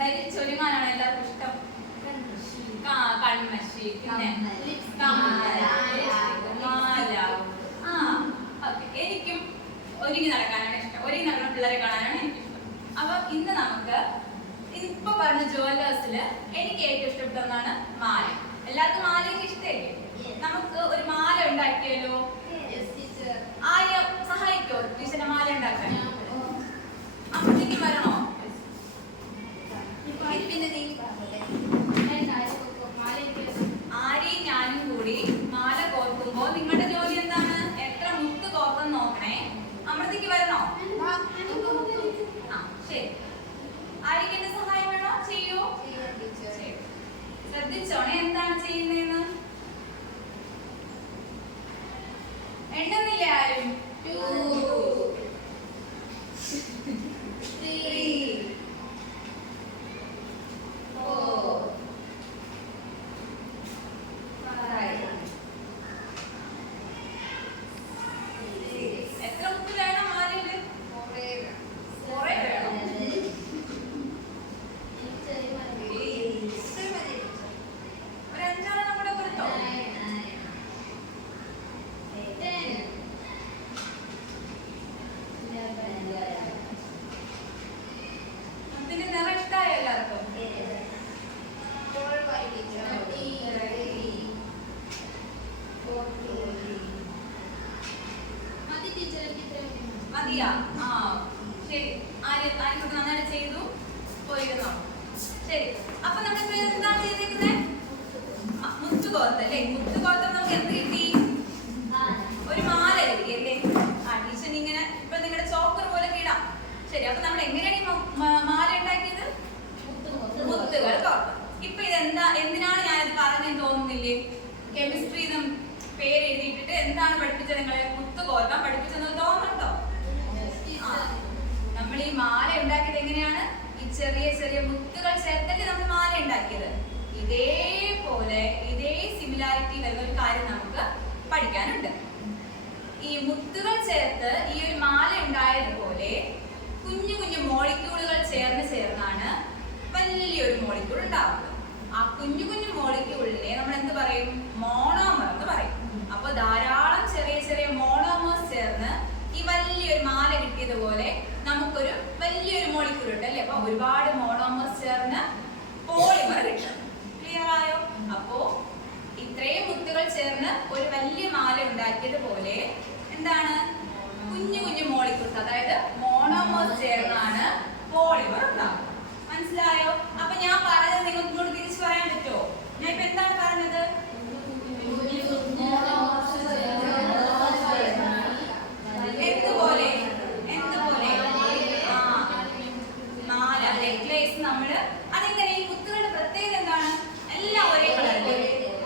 ധരിച്ചൊരുങ്ങാനാണ് എല്ലാവർക്കും ഇഷ്ടം. കൺമഷി, പിന്നെ എനിക്കും ഒരുങ്ങി നടക്കാനാണ് ഇഷ്ടം. ഒരുങ്ങി നടക്കുന്ന പിള്ളേരെ കാണാനാണ് എനിക്കിഷ്ടം. അപ്പൊ ഇന്ന് നമുക്ക് ഇപ്പൊ പറഞ്ഞ ജുവല്ലേഴ്സില് എനിക്ക് ഏറ്റവും ഇഷ്ടപ്പെട്ട ഒന്നാണ് മാല. എല്ലാവർക്കും മാലയൊക്കെ ഇഷ്ടമല്ലേ? നമുക്ക് ഒരു മാല ഉണ്ടാക്കിയല്ലോ. ആരെയും സഹായിക്കോ ടീച്ചറിന്റെ മാല ഉണ്ടാക്കാൻ? അപ്പത്തേക്ക് വരണോ? ആരെയും ഞാനും കൂടി മാല കോർക്കുമ്പോ നിങ്ങളുടെ ജോലി എന്താണ്? എത്ര മുത്ത് കോർക്കെന്ന് നോക്കണേ. അമൃതയ്ക്ക് വരണോ? ശരി. ആരെയും എന്റെ സഹായം വേണോ? ചെയ്യൂ. ശ്രദ്ധിച്ചോണേ എന്താണ് ചെയ്യുന്നതെന്ന്. എണ്ണുന്നില്ല ആരും? 2 3 4 5 എത്ര മുത്ത് വേണം മാലയില്? കുറേ വേണം. ഒരു 5 നമ്മുടെ കൊടുത്തോ? മുത്തിന്റെ നിറം ഇഷ്ടമായോ എല്ലാവർക്കും? മതിയാ? ശരി. ആരും നന്നായി ചെയ്തു പോയിരുന്നോ? ശരി. അപ്പൊ നമ്മൾ എന്താണ് ചെയ്തിരിക്കുന്നത്? മുത്തുകോർത്തല്ലേ? മുത്തുകോർത്തം നമുക്ക് എന്ത് കിട്ടി? ഒരു മാല കിട്ടി അല്ലേ? ടീച്ചർ ഇങ്ങനെ ഇപ്പൊ നിങ്ങളുടെ ചോക്കർ പോലെ ഇടാം. ശരി. അപ്പൊ നമ്മൾ എങ്ങനെയാണ് ഈ മാല ഉണ്ടാക്കിയത്? മുത്തുകൾ കോർത്തം. ഇപ്പൊ ഇതെന്താ, എന്തിനാണ് ഞാനിത് പറഞ്ഞെന്ന് തോന്നുന്നില്ലേ? കെമിസ്ട്രി പേര് എഴുതിയിട്ടിട്ട് എന്താണ് പഠിപ്പിച്ചത്? നിങ്ങളെ മുത്ത് കോർക്കാൻ പഠിപ്പിച്ചെന്ന് തോന്നുന്നുണ്ടോ? നമ്മൾ ഈ മാല ഉണ്ടാക്കിയത് എങ്ങനെയാണ്? ഈ ചെറിയ ചെറിയ മുത്തുകൾ ചേർത്തല്ലേ നമ്മൾ മാല ഉണ്ടാക്കിയത്. ഇതേപോലെ ഇതേ സിമിലാരിറ്റി വരുന്ന ഒരു കാര്യം നമുക്ക് പഠിക്കാനുണ്ട്. ഈ മുത്തുകൾ ചേർത്ത് ഈ ഒരു മാല ഉണ്ടായതുപോലെ കുഞ്ഞു കുഞ്ഞു മോളിക്യൂളുകൾ ചേർന്നാണ് വലിയൊരു മോളിക്യൂൾ ഉണ്ടാവുന്നത്. ആ കുഞ്ഞു കുഞ്ഞു മോളിക്യൂളിനെ നമ്മൾ എന്ത് പറയും? മോണോമർ എന്ന് പറയും. അപ്പൊ ധാരാളം ചെറിയ ചെറിയ മോണോമേഴ്സ് ചേർന്ന് ഈ വലിയൊരു മാല കിട്ടിയതുപോലെ നമുക്കൊരു വലിയൊരു മോളിക്യൂൾ ഉണ്ട് അല്ലേ? അപ്പൊ ഒരുപാട് മോണോമേഴ്സ് ചേർന്ന് പോളിമർ കിട്ടും. ക്ലിയർ ആയോ? അപ്പോ ഇത്രയും മുത്തുകൾ ചേർന്ന് ഒരു വലിയ മാല ഉണ്ടാക്കിയതുപോലെ എന്താണ്? കുഞ്ഞു കുഞ്ഞു മോളിക്യൂൾസ്, അതായത് മോണോമേഴ്സ് ചേർന്നാണ് പോളിമർ ഉണ്ടാകുന്നത്. മനസ്സിലായോ? അപ്പൊ ഞാൻ പറഞ്ഞത് നിങ്ങൾക്ക് ഇങ്ങോട്ട് തിരിച്ചു പറയാൻ പറ്റുമോ? ഞാൻ ഇപ്പൊ എന്താണ് പറഞ്ഞത്? എന്തുപോലെ? മാല, നെക്ലേസ്. നമ്മള് അതെങ്ങനെ? ഈ മുത്തുകളുടെ പ്രത്യേകത എന്താണ്? എല്ലാം ഒരേ കളറില്,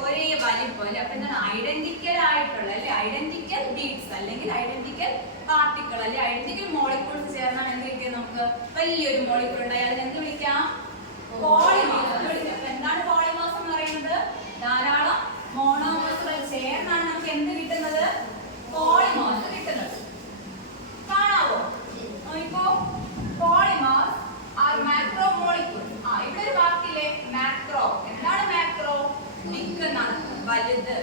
ഒരേ വലിപ്പം അല്ലെ? അപ്പൊ എന്താണ്? ഐഡന്റിക്കൽ ആയിട്ടുള്ള അല്ലെ? ഐഡന്റിക്കൽ ബീഡ്സ് അല്ലെങ്കിൽ ഐഡന്റിക്കൽ പാർട്ടിക്കിൾ അല്ലെ? ഐഡന്റിക്കൽ മോളിക്യൂൾസ് ചേർന്നാണ് എന്ത് കിട്ടിയത്? നമുക്ക് വലിയൊരു മോളിക്യൂൾ ഉണ്ടായി. അതിന് എന്ത് വിളിക്കാം? പോളിമേഴ്സ് എന്ന് വിളിക്കാം. അപ്പൊ എന്താണ് പോളിമേഴ്സ് എന്ന് പറയുന്നത്? ധാരാളം മോണോമേഴ്സുകൾ ചേർന്നാണ് നമുക്ക് എന്ത് കിട്ടുന്നത്? പോളിമേഴ്സ് കിട്ടുന്നത്. കാണാവോ? ഇപ്പോ പോളിമേഴ്സ് ആർ മാക്രോ മോളിക്യൂൾ. ഇവിടെ ഒരു വാക്കില്ലേ? മാക്രോ. എന്താണ് മാക്രോ? ബിഗ് എന്നാണ്, വലുത്.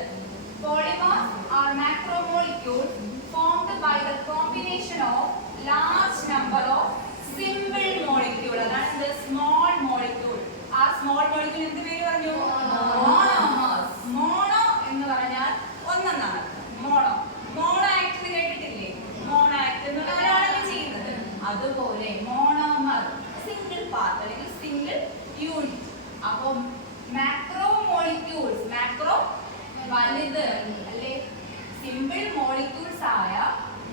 Polymers are macromolecules formed by the combination of large number of simple molecule. അതാണ് the small molecule. ആ small molecule എന്ത് പേര് പറഞ്ഞു? Monomers. Mono എന്ന് പറഞ്ഞാൽ ഒന്നെന്നാണ്. മോണോ. മോണോ ആക്ട് കേട്ടിട്ടില്ലേ? മോണോ ആക്ട് എന്ന് പറഞ്ഞാൽ ഒരാളാണ് ചെയ്യുന്നത്. അതുപോലെ മോണോമർ സിംഗിൾ പാർട്ട് അല്ലെങ്കിൽ സിംഗിൾ യൂണിറ്റ്. അപ്പോൾ മാക്രോ മോളിക്യൂൾസ്, മാക്രോ വലുത് അല്ലേ? സിമ്പിൾ മോളിക്യൂൾസ് ആയ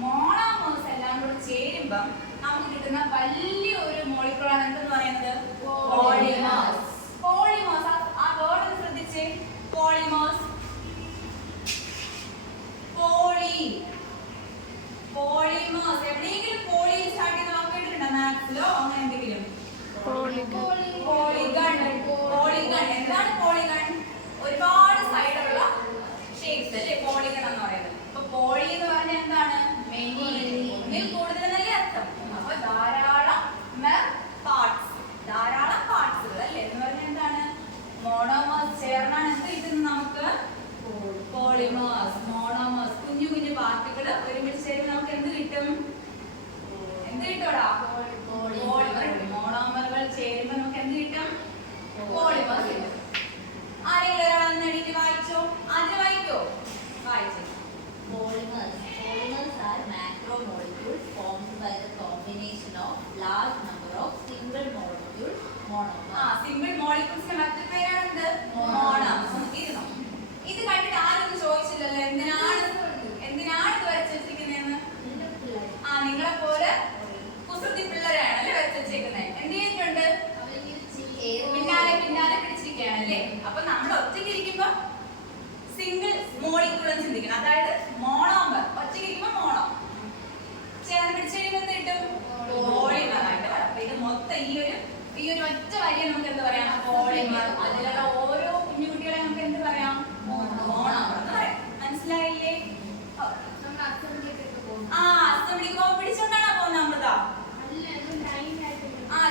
മോണോമേഴ്സ് എല്ലാം കൂടെ ചേരുമ്പം നമുക്ക് കിട്ടുന്ന വലിയൊരു മോളിക്യൂളാണ് എന്തെന്ന് പറയുന്നത്? പോളിമേഴ്സ്. പോളിമേഴ്സ്, ആ വേർഡ് ഒന്ന് ശ്രദ്ധിച്ചേ. പോളിമേഴ്സ്. പോളിമേഴ്സ് എവിടെയെങ്കിലും പോളി സ്റ്റാർട്ട് ചെയ്ത് വാക്ക് കേട്ടിട്ടുണ്ടോ? മാത്സിലോ അങ്ങനെ എന്തെങ്കിലും? പോളിഗൺ. എന്താണ് പോളിഗൺ? ഒരുപാട് സൈഡുള്ള ഷേപ്സ് അല്ലേ പോളിഗൺ എന്ന് പറയുന്നത്. അപ്പൊ പോളി എന്ന് പറഞ്ഞാൽ എന്താണ്? മെനി, ഒന്നിൽ കൂടുതൽ എന്നല്ലേ അർത്ഥം. അപ്പൊ ധാരാളം പാർട്സ് കിട്ടൂടാ? പോളിമർ കിട്ടും. മോണോമറുകൾ ചേരുമ്പോൾ നമുക്ക് എന്ത് കിട്ടും? പോളിമർ കിട്ടും. ആരെങ്കിലും ഒരാളെന്ന് എഴുതി വായിച്ചോ? ആദ്യം വായിക്കോ? വായിച്ചു. Polymers are macromolecules formed by the combination of large number of single molecule monomers. Single മോളിക്യൂൾസിന്റെ മറ്റൊരു പേരാണ് മോണോമർ. ഇത് കണ്ടിട്ട് ആരും ചോദിച്ചില്ലല്ലോ എന്തിനാണ് ഇത് വരച്ചിരിക്കുന്നതെന്ന്. നിങ്ങളെ പോലെ കുസൃതി പിള്ളേരാണല്ലേ വരച്ചിരിക്കുന്നത്. എന്ത് ചെയ്തിട്ടുണ്ട്? പിന്നാലെ പിന്നാലെ പിടിച്ചിരിക്കുകയാണല്ലേ. അപ്പൊ നമ്മൾ ഒറ്റയ്ക്ക് ഇരിക്കുമ്പോ സിംഗിൾ മോളിക്യൂൾ എന്ന് ചിന്തിക്കണം. അതായത് മോണോമർ. ഒറ്റയ്ക്ക് ഇരിക്കുമ്പോ മോണോ, ചേർന്ന് പിടിച്ചു കഴിയുമ്പോൾ എന്ത് കിട്ടും? പോളിമർ ആയിട്ട് വരാം. അപ്പൊ ഇത് മൊത്തം ഈ ഒരു ഒറ്റ വരിയെ നമുക്ക് എന്ത് പറയാം? പോളിമർ. അതിലുള്ള ഓരോ കുഞ്ഞുകുട്ടികളെ നമുക്ക് എന്ത് പറയാം? മോണോമർ എന്ന് പറയാം. മനസ്സിലായില്ലേ? അസംബ്ലിക്ക് പോകുമ്പോ പിടിച്ചോണ്ടാണോ പോകുന്നത് അമൃത?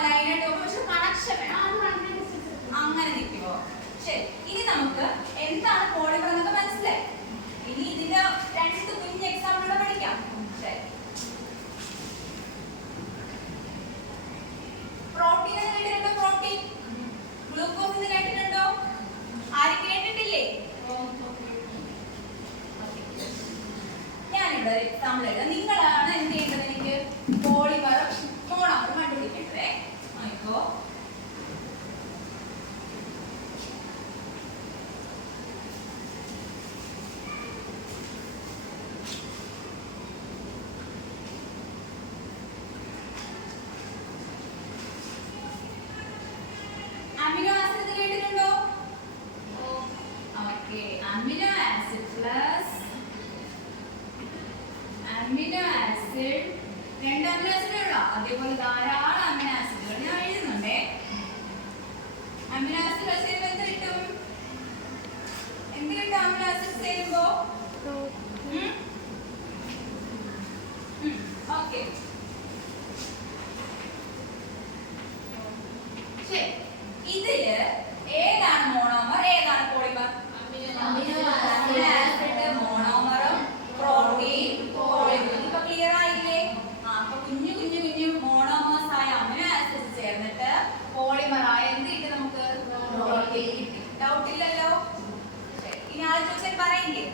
ലൈനായിട്ട് പോകുമ്പോ പക്ഷെ കണക്ഷൻ വേണം. അങ്ങനെ നിൽക്കുമോ? ശരി. ഇനി നമുക്ക് എന്താണ് പോളിമർ എന്നൊക്കെ മനസ്സിലായി. ഇനി ഇതിന്റെ 2 കുഞ്ഞ് എക്സാമ്പിളുകൾ പഠിക്കാം. ശരി. പ്രോട്ടീൻ എന്ന് കേട്ടിട്ടുണ്ടോ? പ്രോട്ടീൻ. ഗ്ലൂക്കോസ് എന്ന് കേട്ടിട്ടുണ്ടോ? ആരും കേട്ടിട്ടില്ലേ? ഞാനിവിടെ ഒരു എക്സാമ്പിൾ എഴുതാം. നിങ്ങളാണ് എന്ത് ചെയ്യേണ്ടത്? എനിക്ക് പോളിമറും മോണോമറും കണ്ടുപിടിക്കേണ്ടതേ. നോക്കോ. അമിനോ ആസിഡ് കേട്ടിട്ടുണ്ടോ? Okay. Amino acid plus amino acid, 2 amino acid ഉള്ളോ? അതേപോലെ ധാരാളം അമിനോ ആസിഡുകൾ ഞാൻ എഴുതുന്നുണ്ടേ. അമിനോ ആസിഡ് ചേരുമ്പോൾ എന്ത് കിട്ടും? അമിനോ ആസിഡ് ചേരുമ്പോ ഓക്കേ. ശരി. ഇതില് ഏതാണ് മോണോമർ, ഏതാണ് പോളിമർ? അമിനോ ആസിഡ് മോണോമറും പ്രോട്ടീൻ പോളിമർ. ഇപ്പൊ ക്ലിയർ ആയില്ലേ? അപ്പൊ കുഞ്ഞു കുഞ്ഞു കുഞ്ഞു മോണോമേഴ്സ് ആയ അമിനോ ആസിഡ് ചേർന്നിട്ട് പോളിമർ ആയ എന്ത് കിട്ടും നമുക്ക്? പ്രോട്ടീൻ കിട്ടി. ഡൗട്ട് ഇല്ലല്ലോ? ഇനി ആദ്യം ചോദിച്ചാൽ പറയില്ലേ?